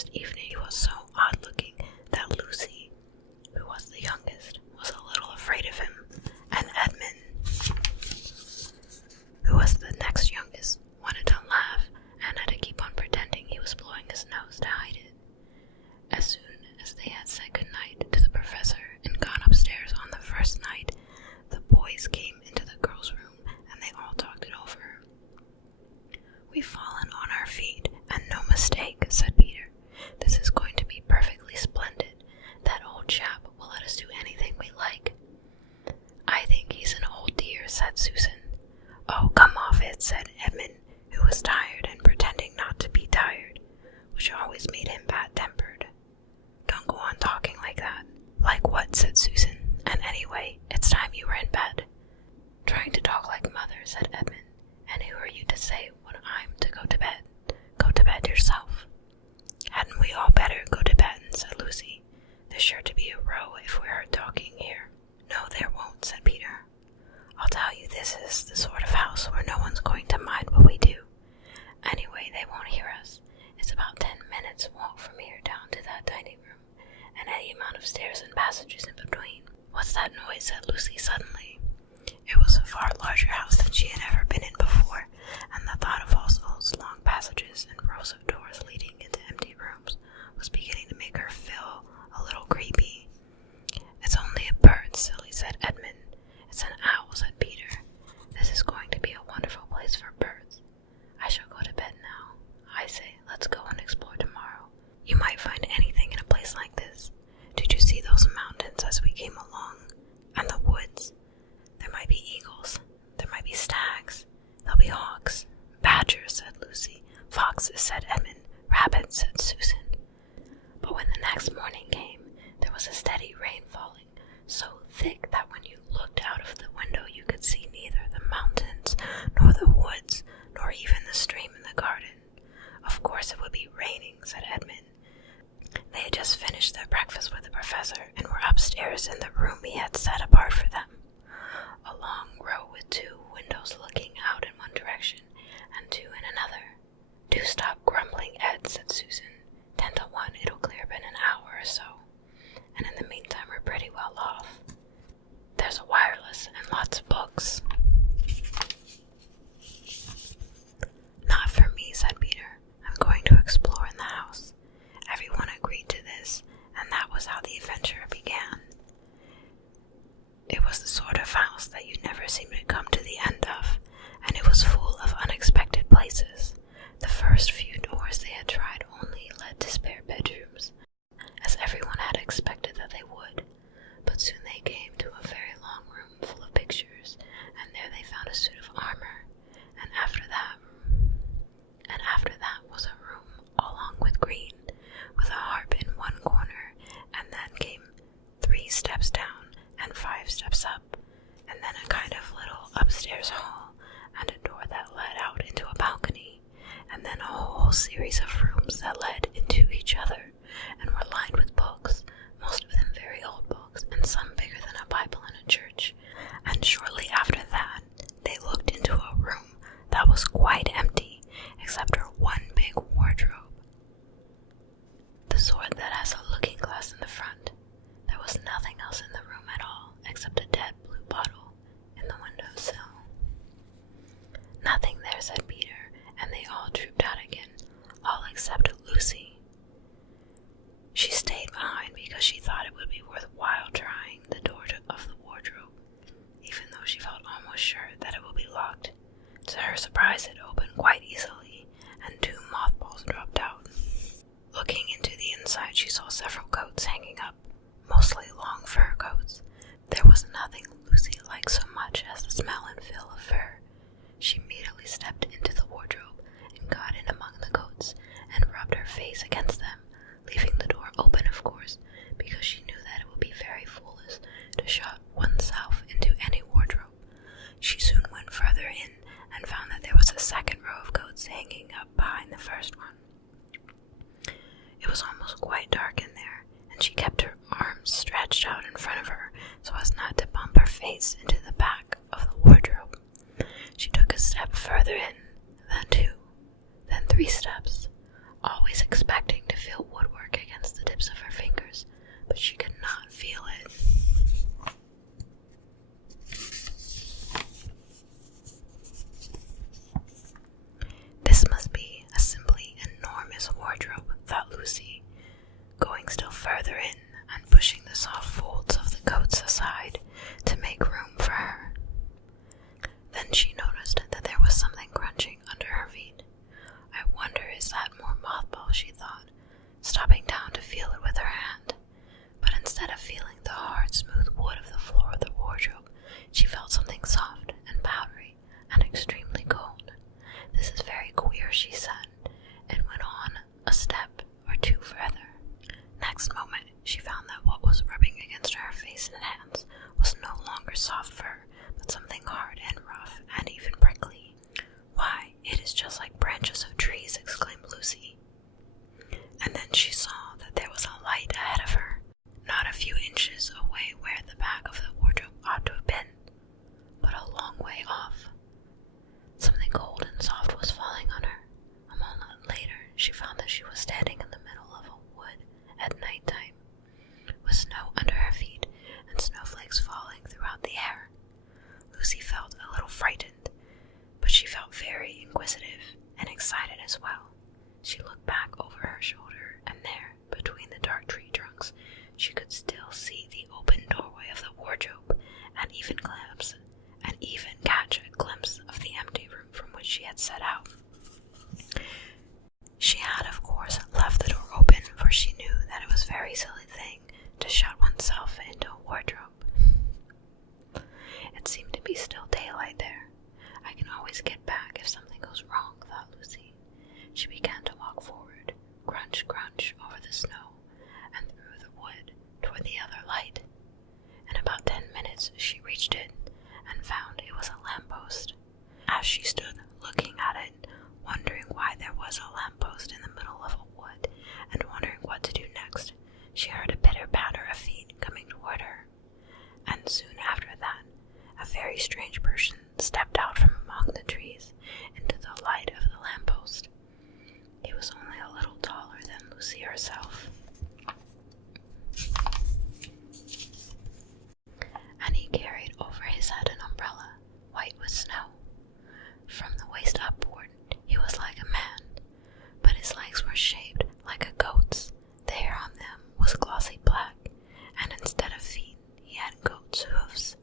first evening he was so odd-looking that Lucy, who was the youngest, was a little afraid of him, and Edmund, who was the next youngest, wanted to laugh and had to keep on pretending he was blowing his nose to hide it. As soon as they had said goodnight to the professor and gone upstairs on the first night, the boys came into the girls' room and they all talked it over. "We've fallen on our feet, and no mistake," said Peter. "This is going to be perfectly splendid. That old chap will let us do anything we like." "I think he's an old dear," said Susan. "Oh, come off it," said Edmund, who was tired and pretending not to be tired, which always made him bad-tempered. "Don't go on talking like that." "Like what?" said Susan. "And anyway, it's time you were in bed." "Trying to talk like mother," said Edmund. "And who are you to say when I'm to go to bed? Go to bed yourself." "Hadn't we all better go to bed?" said Lucy. "There's sure to be a row if we're heard talking here." "No, there won't," said Peter. "I'll tell you, this is the sort of house where no one's going to mind what we do. Anyway, they won't hear us. It's about 10 minutes walk from here down to that dining room, and any amount of stairs and passages in between." "What's that noise?" said Lucy suddenly. It was a far larger house than she had ever been in before, and the thought of all those long passages and rows of doors leading into empty rooms was beginning to make her feel a little creepy. "It's only a bird, silly," said Edmund. "It's an owl," said Peter. "This is going to be a wonderful place for birds. I shall go to bed now. I say, let's go and explore tomorrow. You might find anything in a place like this. Did you see those mountains as we came along? And the woods? There might be eagles. There might be stags. There'll be hawks. Badgers," said Lucy. "Foxes," said Edmund. "Rabbits," said Susan. But when the next morning came, there was a steady rain falling, so thick that when you looked out of the window you could see neither the mountains, nor the woods, nor even the stream in the garden. "Of course it would be raining," said Edmund. They had just finished their breakfast with the professor and were upstairs in the room he had set apart for them. A long row with 2 windows looking out in one direction and 2 in another. "Do stop grumbling, Ed," said Susan. 10 to 1, it'll clear up in an hour or so. And in the meantime, we're pretty well off. There's a wireless and lots of books." "Not for me," said Peter. "I'm going to explore in the house." Everyone agreed to this, and that was how the adventure began. It was the sort of house that you never seem to come to the end of, and it was full of unexpected places. The first few doors they had tried only led to spare bedrooms, as everyone had expected that they would, but soon they came to a very long room full of pictures, and there they found a suit of armor, and after that was a room all hung with green, with a harp in one corner, and then came 3 steps down and 5 steps up, and then a kind of little upstairs hall, and a door that led out into a balcony, and then a whole series of rooms that led into each other, and were lined with books, most of them very old books, and some bigger than a Bible in a church. And shortly after that, they looked into a room that was quite empty, except for one big wardrobe, the sort that has a looking glass in the front. There was nothing else in the room at all, except a dead blue bottle in the windowsill. "Nothing there," said Peter, and they all trooped out again, all except Lucy. She stayed behind because she thought it would be worthwhile trying the door of the wardrobe, even though she felt almost sure that it would be locked. To her surprise, it opened quite easily, and 2 mothballs dropped out. Looking into the inside, she saw several coats hanging up, mostly long fur coats. There was nothing Lucy liked so much as the smell and feel of fur. She immediately stepped into the wardrobe and got in among the coats and rubbed her face against them, leaving the door open, of course, because she knew that it would be very foolish to shut oneself into any wardrobe. She soon went further in and found that there was a second row of coats hanging up behind the first one. It was almost quite dark in there, and she kept her arms stretched out in front of her so as not to bump her face into the back of the wardrobe. She took a step further in, then 2, then 3 steps, always expecting to feel she could still see the open doorway of the wardrobe and even catch a glimpse of the empty room from which she had set out. She had, of course, left the door open, for she knew that it was a very silly thing to shut oneself into a wardrobe. It seemed to be still daylight there. I can always get back if something goes wrong, thought Lucy. She began to walk forward, crunch, crunch, over the snow, and through the wood toward the other light. In about 10 minutes she reached it, and found it was a lamppost. As she stood looking at it, wondering why there was a lamppost in the middle of a wood, and wondering what to do next, she heard a pitter-patter of feet coming toward her. And soon after that, a very strange person stepped out from among the trees into the light of the lamppost. He was only a little taller than Lucy herself, and he carried over his head an umbrella, white with snow. From the waist upward, he was like a man, but his legs were shaped like a goat's. The hair on them was glossy black, and instead of feet, he had goat's hoofs.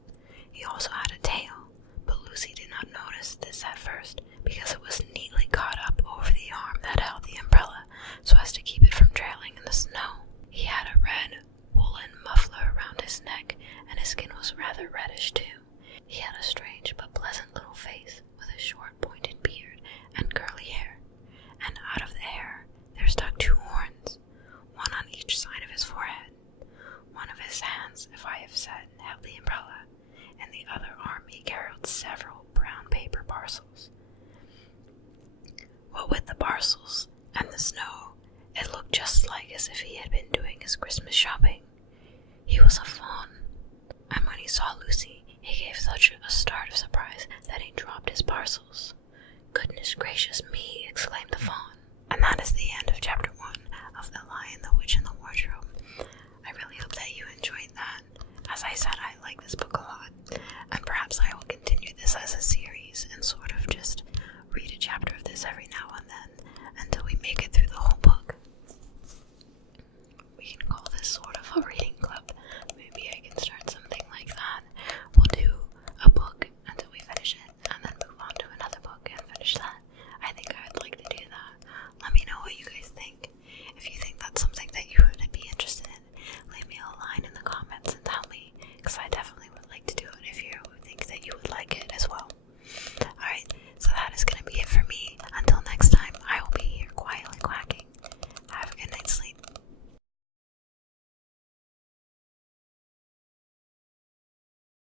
He also had a tail, but Lucy did not notice this at first, because it was neatly caught up over the arm that held the umbrella, so as to keep it from trailing in the snow. He had a red woolen muffler around his neck, and his skin was rather reddish too. He had a strange but pleasant little face, with a short pointed beard and curly hair, and out of the hair there stuck 2 horns, one on each side of his forehead. One of his hands, if I have said, held the umbrella, and the other arm he carried several brown paper parcels. What with the parcels and the snow, it looked just like as if he had been doing his Christmas shopping. He was a fawn, and when he saw Lucy, he gave such a start of surprise that he dropped his parcels. "Goodness gracious me!" exclaimed the fawn.